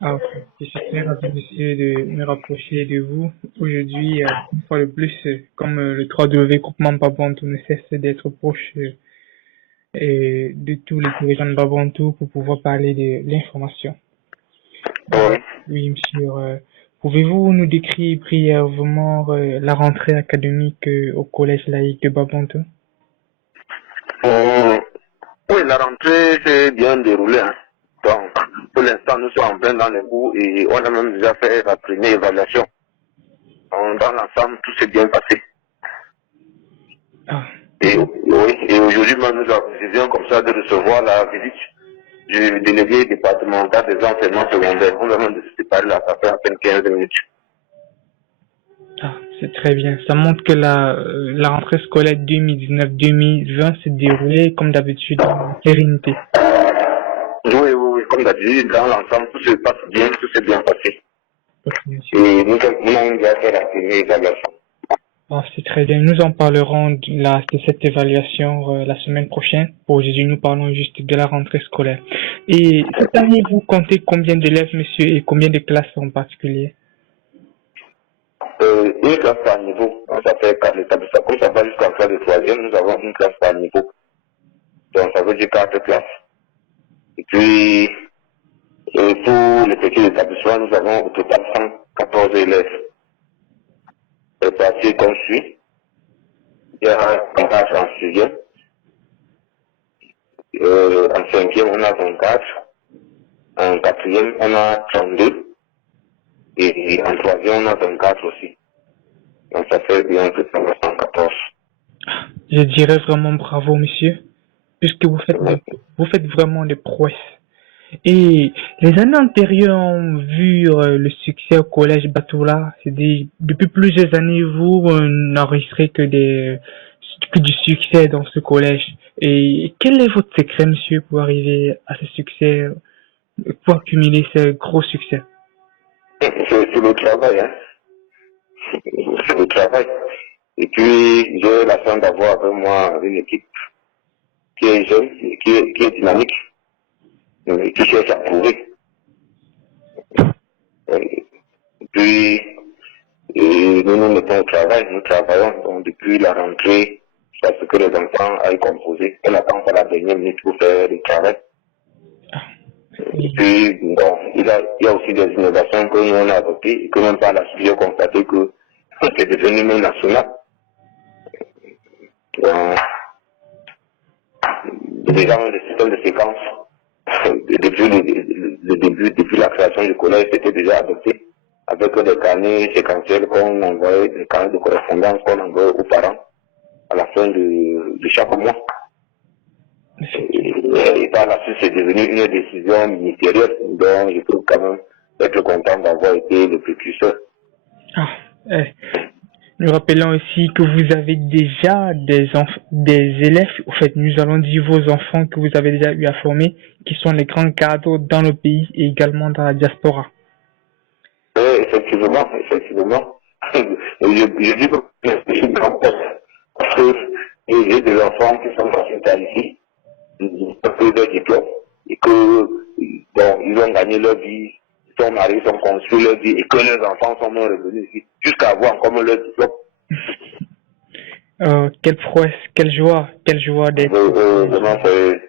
Ah, ok. Je suis très ravi, monsieur, de me rapprocher de vous. Aujourd'hui, une fois de plus, comme le 3W Groupement Babantou ne cesse d'être proche et de tous les dirigeants de Babantou pour pouvoir parler de l'information. Oui. Oui, monsieur, pouvez-vous nous décrire brièvement la rentrée académique au collège laïque de Babantou? Euh, oui, la rentrée s'est bien déroulée. Hein. Donc, pour l'instant, nous sommes en plein dans les bouts et on a même déjà fait la première évaluation. Donc, dans l'ensemble, tout s'est bien passé. Ah, Et oui, et aujourd'hui même, je viens comme ça de recevoir la visite du délégué départemental des enseignements secondaires. On va même de se séparer là, ça fait à peine 15 minutes. ah, c'est très bien. Ça montre que la rentrée scolaire 2019-2020 s'est déroulée comme d'habitude en sérénité. Oui, comme d'habitude, dans l'ensemble, tout se passe bien, tout s'est bien passé. Ok, monsieur. Et nous avons déjà fait la première évaluation. Ah, c'est très bien. Nous en parlerons de cette évaluation la semaine prochaine. Pour aujourd'hui, nous parlons juste de la rentrée scolaire. Et cette année, vous comptez combien d'élèves, monsieur, et combien de classes en particulier? Une classe par niveau, donc ça fait 4 établissements. Comme ça va jusqu'en classe de troisième, nous avons une classe par niveau. Donc ça veut dire 4 classes. Et puis, pour les petits établissements, nous avons au total 114 élèves répartis comme suit. Il y a un classe en sixième, en cinquième on a 24, en quatrième on a 32, et en troisième on a 24 aussi. Donc ça fait bien que 114. Je dirais vraiment bravo, monsieur, puisque vous faites vraiment des prouesses. Et les années antérieures ont vu le succès au collège Batoula. Depuis plusieurs années, vous n'enregistrez que du succès dans ce collège. Et quel est votre secret, monsieur, pour arriver à ce succès, pour accumuler ce gros succès? C'est le travail, hein. C'est le travail. Et puis, j'ai la chance d'avoir avec moi une équipe qui est jeune, qui est dynamique, qui cherche à prouver. Et puis, nous mettons au travail, nous travaillons donc depuis la rentrée parce que les enfants aillent composer. On n'attend pas la dernière minute pour faire le travail. Et Et puis, bon, il y a aussi des innovations que nous on a adoptées et que même par la suite, j'ai constaté que c'est devenu même national. Donc, déjà, le système de séquence, depuis le début, depuis la création du collège, c'était déjà adopté avec des carnets séquentiels qu'on envoyait, des carnets de correspondance qu'on envoyait aux parents à la fin de chaque mois. Et par la suite, c'est devenu une décision ministérielle, donc je peux quand même être content d'avoir été le précurseur. ah, euh, nous rappelons aussi que vous avez déjà des élèves, en fait, nous allons dire vos enfants que vous avez déjà eu à former, qui sont les grands cadres dans le pays et également dans la diaspora. Et effectivement, je dis que je suis grand-père, parce que j'ai des enfants qui sont passés par ici, ils ont pris leur diplôme, et que, bon, ils ont gagné leur vie, ils sont mariés, ils ont construit leur vie, et que leurs enfants sont même revenus ici, jusqu'à avoir encore leur diplôme. Quelle prouesse, quelle joie Vraiment, c'est...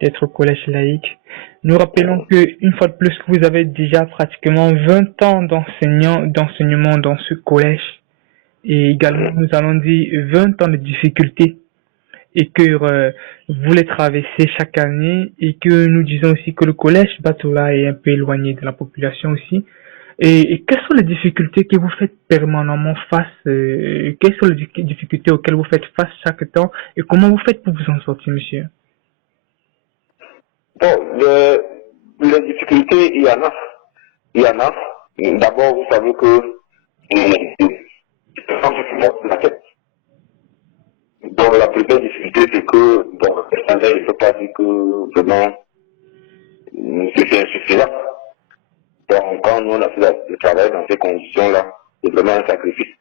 d'être au collège laïque. Nous rappelons que, une fois de plus, que vous avez déjà pratiquement 20 ans d'enseignement dans ce collège. Et également, nous allons dire 20 ans de difficultés et que vous les traversez chaque année et que nous disons aussi que le collège Batola est un peu éloigné de la population aussi. Et quelles sont les difficultés que vous faites permanemment face, quelles sont les difficultés auxquelles vous faites face chaque temps et comment vous faites pour vous en sortir, monsieur? Bon, les difficultés, il y en a. Il y en a. D'abord, vous savez que quand je monte la tête, donc la première difficulté, c'est que, bon, le salaire, il ne peut pas dire que vraiment, c'est insuffisant. Donc, quand nous, on a fait le travail dans ces conditions-là, c'est vraiment un sacrifice.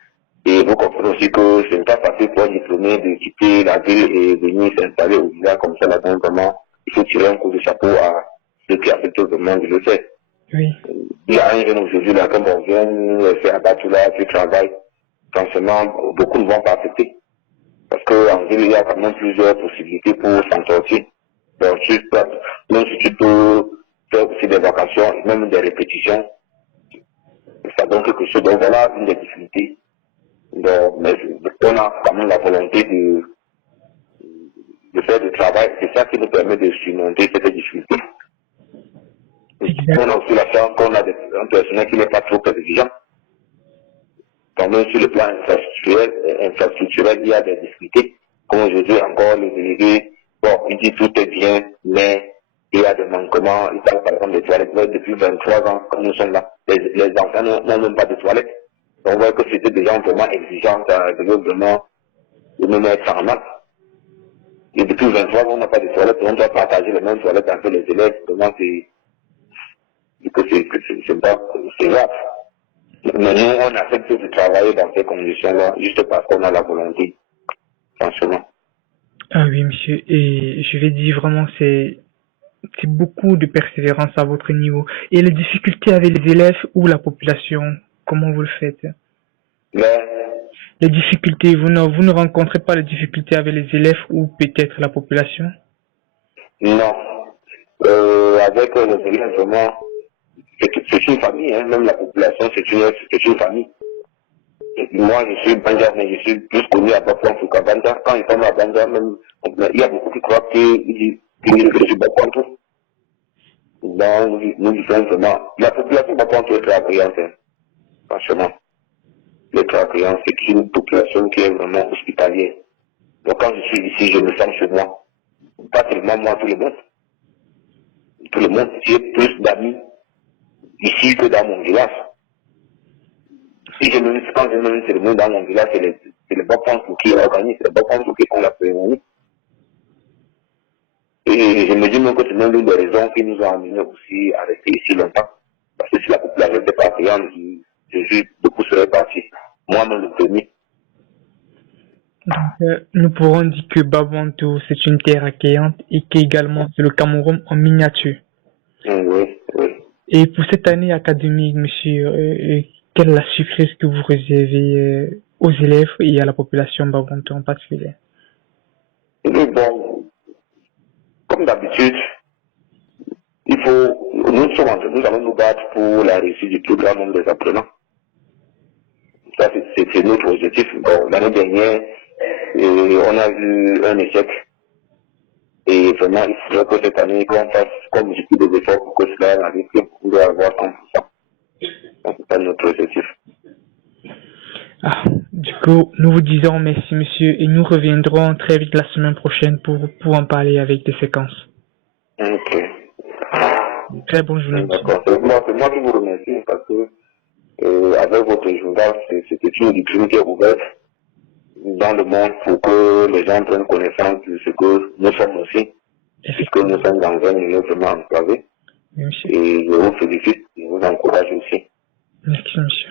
Et vous comprenez aussi que ce n'est pas facile pour un diplômé de quitter la ville et venir s'installer au village comme ça, là, donc vraiment, il faut tirer un coup de chapeau à ce qui affecte tout le monde, je le sais. Oui. Il y a un jeune aujourd'hui, là, comme on vient, faire abattre là, qui travaille, franchement, beaucoup ne vont pas accepter. Parce qu'en ville, il y a quand même plusieurs possibilités pour s'en sortir. Donc, même si tu peux faire aussi des vacations, même des répétitions, ça donne quelque chose. Donc, voilà une des difficultés. Donc, mais on a quand même la volonté de faire du travail. C'est ça qui nous permet de surmonter cette difficulté. Exact. On a aussi la chance qu'on a un personnel qui n'est pas trop exigeant. Quand même sur le plan infrastructurel, il y a des difficultés. Comme aujourd'hui encore, le délégué, bon, il dit tout est bien, mais il y a des manquements. Il parle par exemple des toilettes. Depuis 23 ans, quand nous sommes là, les enfants n'ont même pas de toilettes. Donc on voit que c'était des gens vraiment exigeants, ça devait vraiment nous mettre en mal. Et depuis 23 ans, on n'a pas de toilettes, on doit partager les mêmes toilettes avec les élèves. Vraiment, c'est grave. Mais nous, on accepte de travailler dans ces conditions-là, juste parce qu'on a la volonté, franchement. Ah oui, monsieur. Et je vais dire vraiment, c'est beaucoup de persévérance à votre niveau. Et les difficultés avec les élèves ou la population, comment vous le faites? Mais, Les difficultés, vous ne rencontrez pas les difficultés avec les élèves ou peut-être la population? non. Avec les élèves, vraiment, c'est une famille, hein, même la population, c'est une famille. Et moi, je suis Banja, mais je suis plus connu à Bapuantou qu'à Banja. Quand ils sont à Banja, même, il y a beaucoup qui croient que je suis Bapuantou. Donc, nous disons vraiment, la population Bapuantou est très accueillante, hein, franchement. Les très accueillante, c'est une population qui est vraiment hospitalière. Donc, quand je suis ici, je me sens chez moi. Pas seulement moi, tout le monde. Tout le monde, j'ai plus d'amis ici que dans mon village. Quand je me une cérémonie dans mon village, c'est les Bapuantou qui organisent, c'est les Bapuantou qui font la cérémonie. Et je me dis même que c'est même l'une des raisons qui nous ont amenés aussi à rester ici longtemps. Parce que si la population n'était pas accueillante, beaucoup seraient partis. Moi-même le premier. Donc, nous pourrons dire que Babantou, c'est une terre accueillante et qu'également c'est le Cameroun en miniature. Oui, oui. Et pour cette année académique, monsieur, quelle est la surprise que vous réservez aux élèves et à la population Babantou en particulier? Mais bon, comme d'habitude, nous allons nous battre pour la réussite du plus grand nombre des apprenants. Ça, c'est notre objectif. Bon, l'année dernière, on a vu un échec. Et vraiment, il faudrait que cette année, qu'on fasse comme j'ai plus des efforts pour que cela arrive, qu'on doit avoir 100%. Donc, c'est ça notre objectif. Ah, du coup, nous vous disons merci, monsieur, et nous reviendrons très vite la semaine prochaine pour en parler avec des séquences. Ok. Très bonne journée, monsieur. D'accord. C'est moi qui vous remercie parce que, avec votre journal, c'était une vitrine qui est ouverte dans le monde pour que les gens prennent connaissance de ce que nous sommes aussi, puisque nous sommes dans un milieu vraiment enclavé. Oui, monsieur. Et je vous félicite, je vous encourage aussi. Merci, monsieur.